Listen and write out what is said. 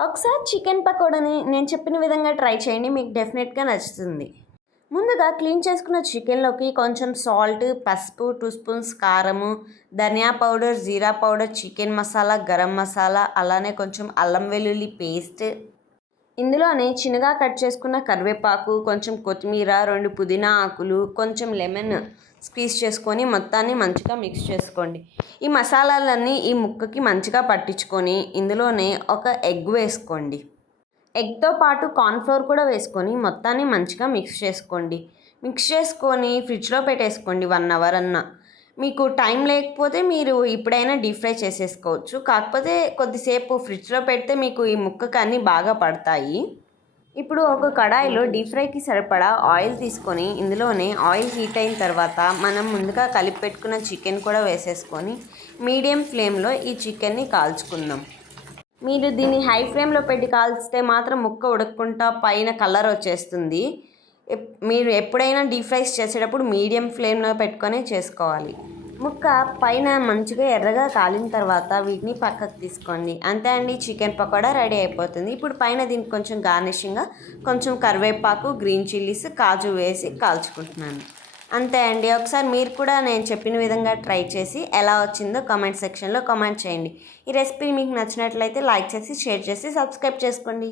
ఒకసారి చికెన్ పకోడాని నేను చెప్పిన విధంగా ట్రై చేయండి, మీకు డెఫినెట్గా నచ్చుతుంది. ముందుగా క్లీన్ చేసుకున్న చికెన్లోకి కొంచెం సాల్ట్, పసుపు, 2 స్పూన్స్ కారము, ధనియా పౌడర్, జీరా పౌడర్, చికెన్ మసాలా, గరం మసాలా, అలానే కొంచెం అల్లం వెల్లుల్లి పేస్ట్, ఇందులోనే చిన్నగా కట్ చేసుకున్న కరివేపాకు, కొంచెం కొత్తిమీర, 2 పుదీనా ఆకులు, కొంచెం లెమన్ స్క్వీజ్ చేసుకొని మొత్తాన్ని మంచిగా మిక్స్ చేసుకోండి. ఈ మసాలాలన్నీ ఈ ముక్కకి మంచిగా పట్టించుకొని ఇందులోనే ఒక ఎగ్ వేసుకోండి. ఎగ్తో పాటు కార్న్‌ఫ్లోర్ కూడా వేసుకొని మొత్తాన్ని మంచిగా మిక్స్ చేసుకోండి. మిక్స్ చేసుకొని ఫ్రిడ్జ్‌లో పెట్టేసుకోండి 1 అవర్ అన్నా. మీకు టైం లేకపోతే మీరు ఇప్పుడైనా డీప్ ఫ్రై చేసేసుకోవచ్చు. కాకపోతే కొద్దిసేపు ఫ్రిడ్జ్‌లో పెడితే మీకు ఈ ముక్కకు అన్నీ బాగా పడతాయి. ఇప్పుడు ఒక కడాయిలో డీప్ ఫ్రైకి సరిపడా ఆయిల్ తీసుకొని ఇందులోనే ఆయిల్ హీట్ అయిన తర్వాత మనం ముందుగా కలిపి పెట్టుకున్న చికెన్ కూడా వేసేసుకొని మీడియం ఫ్లేమ్లో ఈ చికెన్ని కాల్చుకుందాం. మీరు దీన్ని హై ఫ్లేమ్లో పెట్టి కాల్చితే మాత్రం ముక్క ఉడకకుండా పైన కలర్ వచ్చేస్తుంది. మీరు ఎప్పుడైనా డీప్ ఫ్రైస్ చేసేటప్పుడు మీడియం ఫ్లేమ్లో పెట్టుకొని చేసుకోవాలి. ముక్క పైన మంచిగా ఎర్రగా కాలిన తర్వాత వీటిని పక్కకు తీసుకోండి. అంతే అండి, చికెన్ పకోడా రెడీ అయిపోతుంది. ఇప్పుడు పైన దీనికి కొంచెం గార్నిషింగ్గా కొంచెం కరివేపాకు, గ్రీన్ చిల్లీస్, కాజు వేసి కాల్చుకుంటున్నాను. అంతే అండి. ఒకసారి మీరు కూడా నేను చెప్పిన విధంగా ట్రై చేసి ఎలా వచ్చిందో కామెంట్ సెక్షన్లో కామెంట్ చేయండి. ఈ రెసిపీ మీకు నచ్చినట్లయితే లైక్ చేసి, షేర్ చేసి, సబ్స్క్రైబ్ చేసుకోండి.